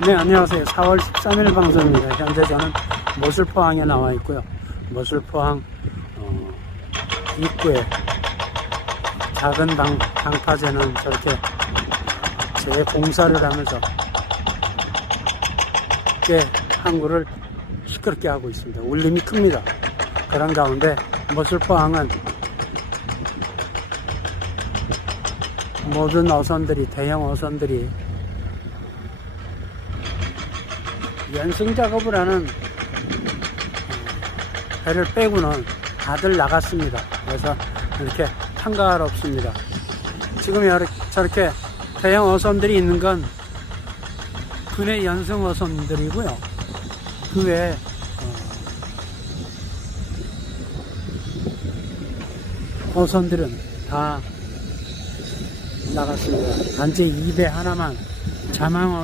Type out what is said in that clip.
네, 안녕하세요. 4월 13일 방송입니다. 현재 저는 모슬포항에 나와 있고요. 모슬포항 어, 입구에 작은 방, 방파제는 저렇게 재 공사를 하면서 꽤 항구를 시끄럽게 하고 있습니다. 울림이 큽니다. 그런 가운데 모슬포항은 모든 어선들이 대형 어선들이 연승 작업을 하는 배를 빼고는 다들 나갔습니다. 그래서 이렇게 한가할 없습니다. 지금 저렇게 대형 어선들이 있는 건 근해 연승 어선들이고요. 그 외에 어, 어선들은 다 나갔습니다. 단지 이배 하나만 자망 어선